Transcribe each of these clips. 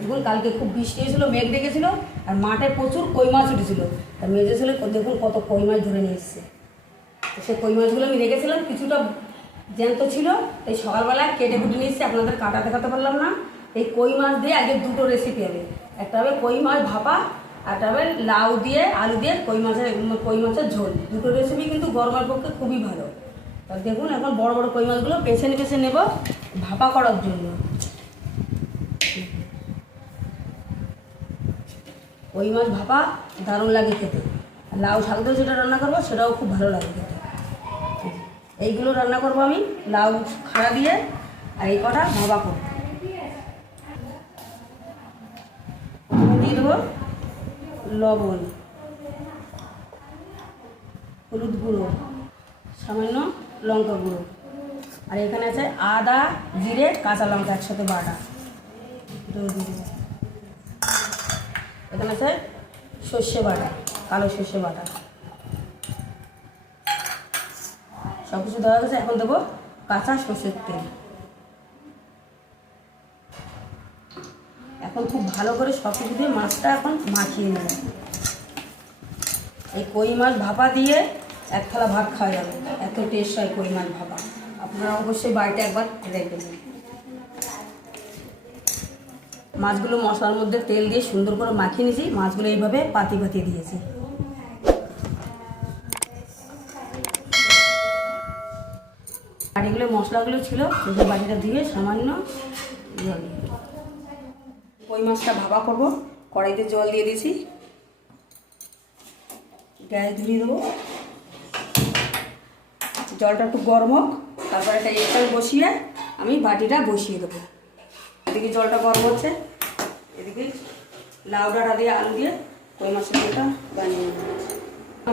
দেখুন, কালকে খুব বৃষ্টি হয়েছিল, মেঘ ডেকেছিল, আর মাঠে প্রচুর কই মাছ উঠেছিল। তা মেজে ছিল দেখুন কত কই মাছ ধরে নিয়ে এসছে। সেই কই মাছগুলো আমি রেখেছিলাম, কিছুটা জ্যান্ত ছিল, এই সকালবেলা কেটে কুটে নিয়ে এসেছি, আপনাদের কাটা দেখাতে পারলাম না। এই কই মাছ দিয়ে আগে দুটো রেসিপি হবে। একটা হবে কই মাছ ভাপা আর একটা হবে লাউ দিয়ে, আলু দিয়ে কই মাছের কই মাছের ঝোল। দুটো রেসিপি কিন্তু গরমের পক্ষে খুবই ভালো। দেখুন, এখন বড় বড় কই মাছগুলো পেছে পেছে নেব, ভাপা করার জন্য। কই মাছ ভাপা দারুণ লাগে খেতে। লাউ শাক দিয়ে যেটা রান্না করব, সেটাও খুব ভালো লাগে খেতে। এইগুলো রান্না করব আমি, লাউ খাড়া দিয়ে আর এই কটা ভাপা করব। লবণ, হলুদ গুঁড়ো, সামান্য লঙ্কা গুঁড়ো। আর এখানে আছে আদা, জিরে, কাঁচা লঙ্কা একসাথে বাটা। দিয়ে এখানে আছে সর্ষে বাটা, কালো সর্ষে বাটা। সব কিছু দেওয়া গেছে এখন দেবো কাঁচা সর্ষের তেল। এখন খুব ভালো করে সব কিছু দিয়ে মাছটা এখন মাখিয়ে নেব। এই কই মাছ ভাপা দিয়ে এক থালা ভাত খাওয়া যাবে, এত টেস্ট হয় কই মাছ ভাপা। আপনারা অবশ্যই বাড়িতে একবার দেখবেন মাছগুলো মশলার মধ্যে তেল দিয়ে সুন্দর করে মাখিয়ে নিয়েছি। মাছগুলো এইভাবে পাতি পাতি দিয়েছি। বাটিগুলো মশলাগুলো ছিল সেই বাটিটা দিয়ে সামান্য জল। কই মাছটা ভাপা করব? কড়াইতে জল দিয়ে দিয়েছি। গ্যাস ধরিয়ে দেবো। জলটা একটু গরম হোক, তারপরে একটা এটার বসিয়ে আমি বাটিটা বসিয়ে দেবো। এদিকে জলটা গরম হচ্ছে। এদিকে লাউ ডাঁটা দিয়ে আলু দিয়ে কই মাছের ঝোলটা বানিয়ে নেব।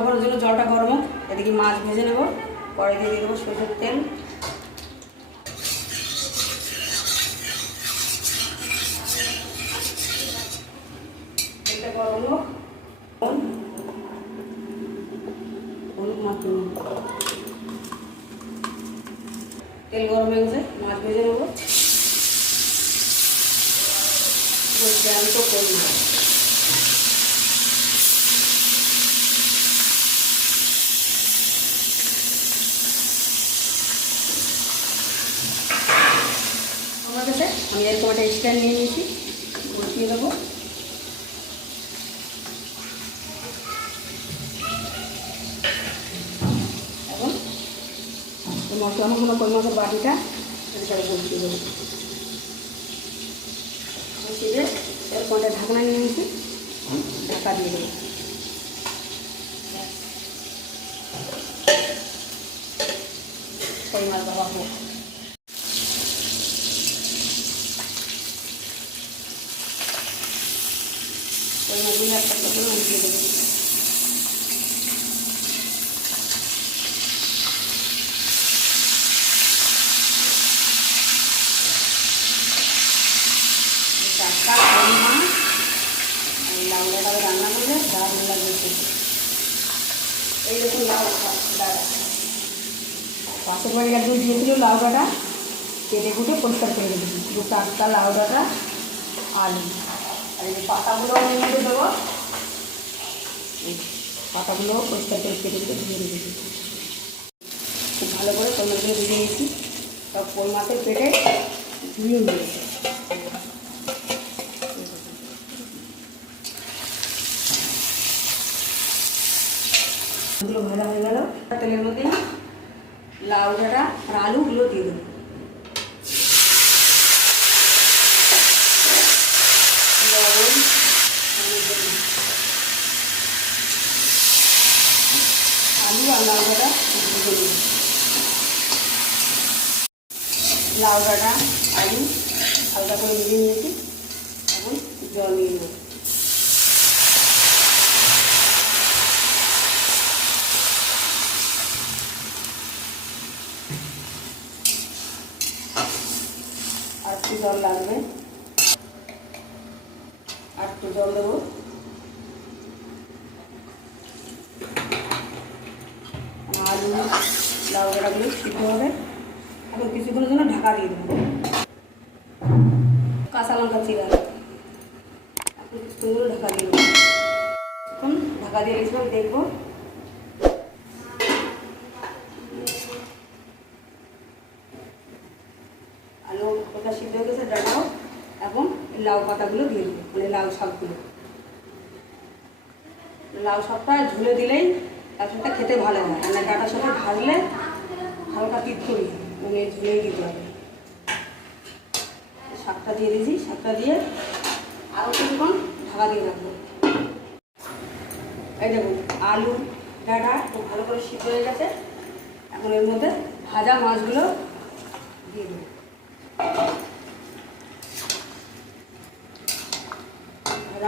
করার জন্য জলটা গরম হোক, এদিকে মাছ ভেজে নেব কড়াই দিয়ে দিয়ে দেবো সরষের তেল। তেলটা গরম তেল গরম হয়ে গেছে, মাছ ভেজে নেব। জ্যান্ত না আমার কাছে আমি এরকম একটা স্ট্যান্ড নিয়ে নিয়েছি বসিয়ে দেবো এখন মশলা মশলা মাছের বাটিটা বসিয়ে দেবো বসিয়ে এরকম একটা ঢাকনা নিয়ে নিয়েছি। ঢাকা দিয়ে দেবো। পরিমাণ বাবা হোক পরিমাণ দিয়ে একটা উঠিয়ে দেবো টাটকা কই মাছ এই ডাঁটা রান্না করলে দারুণ লাগবে খেতে। এইরকম লাউ ডাঁটা পাশের বাড়ি একজন দিয়েছিল লাউ ডাঁটা, কেটে কুটে পরিষ্কার করে রেখেছি শুধু টাটকা লাউ ডাঁটা, আলু। আর এই পাতাগুলো মধ্যে দেবো। পাতাগুলো পরিষ্কার করে কেটে কুটে ধুয়ে রেখেছি খুব ভালো করে টমেটো দিয়ে দিয়েছি সব কই মাছের পেটে ধুয়ে দিয়েছি। এগুলো ভাজা হয়ে গেল তেলের মধ্যে লাউ ডাঁটা আর আলুগুলো দিয়ে দেবো আলু আর লাউ ডাঁটা দিয়ে দেবো লাউ ডাঁটা আলু হালকা করে মিলিয়ে নিয়েছি এখন জল নিয়ে নেব একটু জল লাগবে। আর একটু জল দেবো। আলু, লাউ ডাঁটাগুলো সিদ্ধ হবে। এখন কিছুক্ষণের জন্য ঢাকা দিয়ে দেবো। কাঁচা লঙ্কা চিরা। এখন কিছুক্ষণ ঢাকা দিয়ে দেবো। এখন ঢাকা দিয়ে দেখব। ওটা সিদ্ধ হয়ে গেছে ডাটাও এবং লাউ পাতাগুলো দিয়ে দেবো মানে লাউ শাকগুলো। লাউ শাকটা ঝুলে দিলেই তার সাথে খেতে ভালো হয় আর না ডাটার সাথে ভাজলে হালকা তিত করি মানে ঝুলেই দিতে হবে। শাকটা দিয়ে দিয়েছি, শাকটা দিয়ে আরও কিছুক্ষণ ঢাকা দিয়ে রাখব। এই দেখুন আলু, ডাটা খুব ভালো করে সিদ্ধ হয়ে গেছে। এখন এর মধ্যে ভাজা মাছগুলো দিয়ে দেবো।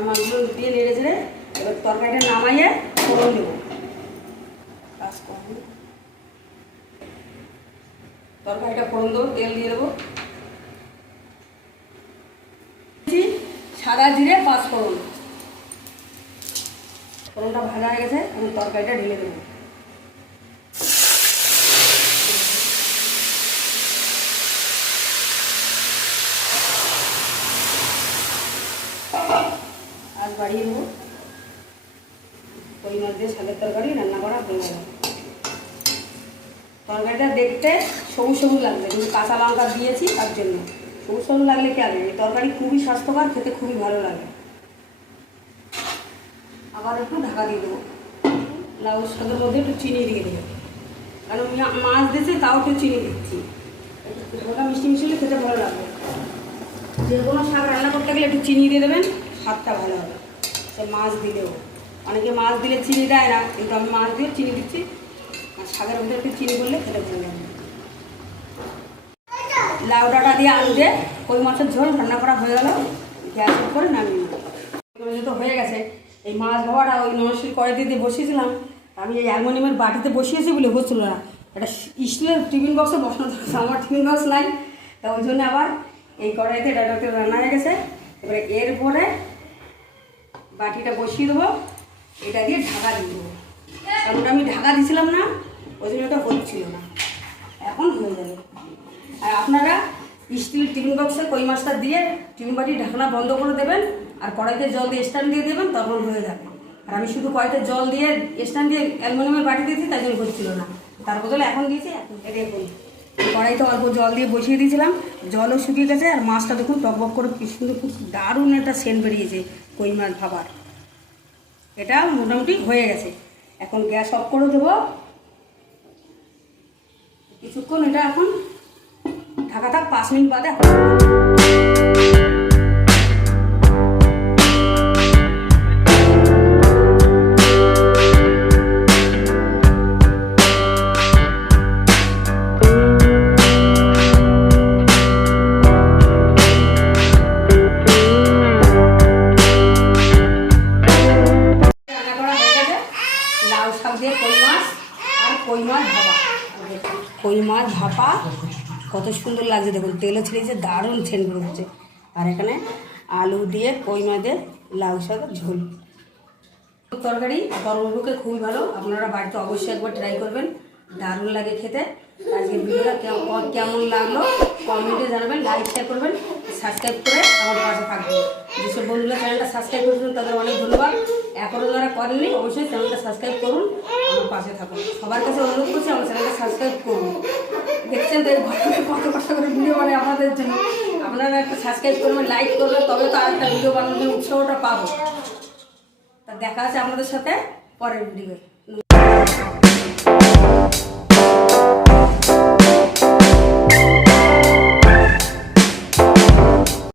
মাছগুলো দিয়ে নেড়ে ছেড়ে এবার তরকারিটা নামাইয়ে ফোড়ন দেবো। তরকারিটা ফোড়ন দেবো, তেল দিয়ে দেবো। সাদা জিরে পাঁচ ফোড়ন ফোড়নটা ভাজা হয়ে গেছে আমি তরকারিটা ঢেলে দেবো। বাড়িয়ে দেবো ওই মাছ দিয়ে তরকারি, রান্না করা হয়ে গেল তরকারিটা দেখতে সবুজ সবুজ লাগবে, কিন্তু কাঁচা লঙ্কা দিয়েছি তার জন্য। সবুজ সবুজ লাগলে কি হবে? এই তরকারি খুবই স্বাস্থ্যকর, খেতে খুবই ভালো লাগে। আবার একটু ঢাকা দিয়ে দেবো। লাউ শাকের মধ্যে একটু চিনি দিয়ে দেবো। কারণ মাছ দিয়েছি, তাও একটু চিনি দিচ্ছি। হালকা মিষ্টি মিষ্টি খেতে ভালো লাগবে। যে কোনো শাক রান্না করতে গেলে একটু চিনি দিয়ে দেবেন, স্বাদটা ভালো হবে। সে মাছ দিলেও। অনেকে মাছ দিলে চিনি দেয় না, কিন্তু আমি মাছ দিয়েও চিনি দিচ্ছি। আর শাকের মধ্যে একটু চিনি করলে খেতে ভালো লাগবে লাউ ডাঁটা দিয়ে আলু দিয়ে কই মাছের ঝোল রান্না করা হয়ে গেল, গ্যাস করে নামিয়ে এগুলো যেহেতু হয়ে গেছে। এই মাছ ভাবাটা ওই ননস্টিল কড়াইতে দিয়ে বসিয়েছিলাম। আমি এই অ্যালমোনিয়ামের বাটিতে বসিয়েছি বলে হচ্ছিল না। এটা স্টিলের টিফিন বক্সে বসানো থাকছে, আমার টিফিন বক্স নাই। তা ওই জন্য আবার এই কড়াইতে ডাটাতে রান্না হয়ে গেছে। এবারে এরপরে বাটিটা বসিয়ে দেবো, এটা দিয়ে ঢাকা দিয়ে দেবো। কারণ আমি ঢাকা দিছিলাম না, ওই জন্য ওটা হচ্ছিল না। এখন হয়ে যাবে। আর আপনারা স্টিল টিফিন বক্সে কই মাছটা দিয়ে টিফিন বাটি ঢাকনা বন্ধ করে দেবেন, আর কড়াইতে জল দিয়ে স্ট্যান্ড দিয়ে দেবেন তখন হয়ে যাবে। আর আমি শুধু কড়াইতে জল দিয়ে স্ট্যান্ড দিয়ে অ্যালুমিনিয়ামের বাটি দিয়েছি, তাই জন্য হচ্ছিল না। তার বদলে এখন দিয়েছি, এখন এটাই কড়াইতে অল্প জল দিয়ে বসিয়ে দিয়েছিলাম। জলও শুকিয়ে গেছে আর মাছটা দেখুন টকবক করে সুন্দর, খুব দারুণ একটা সেন্ট বেরিয়েছে কই মাছ ভাবার। এটা মোটামুটি হয়ে গেছে। এখন গ্যাস অফ করে দেবো। কিছুক্ষণ এটা এখন ঢাকা থাক পাঁচ মিনিট বাদে কই মাছ ভাপা? কই মাছ ভাপা? কত সুন্দর লাগছে দেখুন তেলে ছেড়েছে দারুণ ছেন করে হচ্ছে আর এখানে আলু দিয়ে কই মাছ দিয়ে লাউ শাক, ঝোল। তরকারি গরমকে খুবই ভালো, আপনারা বাড়িতে অবশ্যই একবার ট্রাই করবেন, দারুণ লাগে খেতে। আজকে ভিডিওটা কেমন লাগল কমেন্টে জানাবেন লাইক শেয়ার করবেন সাবস্ক্রাইব করে আমার পাশে থাকবেন। যেসব বন্ধুরা চ্যানেলটা সাবস্ক্রাইব করেছেন তাদের অনেক ধন্যবাদ। এখনও যারা করেননি, অবশ্যই চ্যানেলটা সাবস্ক্রাইব করুন, আমার পাশে থাকুন। সবার কাছে অনুরোধ করছি, আমার চ্যানেলটা সাবস্ক্রাইব করুন। দেখছেন তো গরমে কত কষ্ট করে ভিডিও বানাই আপনাদের জন্য। আপনারা একটা সাবস্ক্রাইব করবেন লাইক করবেন তবে তো আর একটা ভিডিও বানানোর উৎসাহটা পাবো। তা দেখা আছে আমাদের সাথে পরের ভিডিও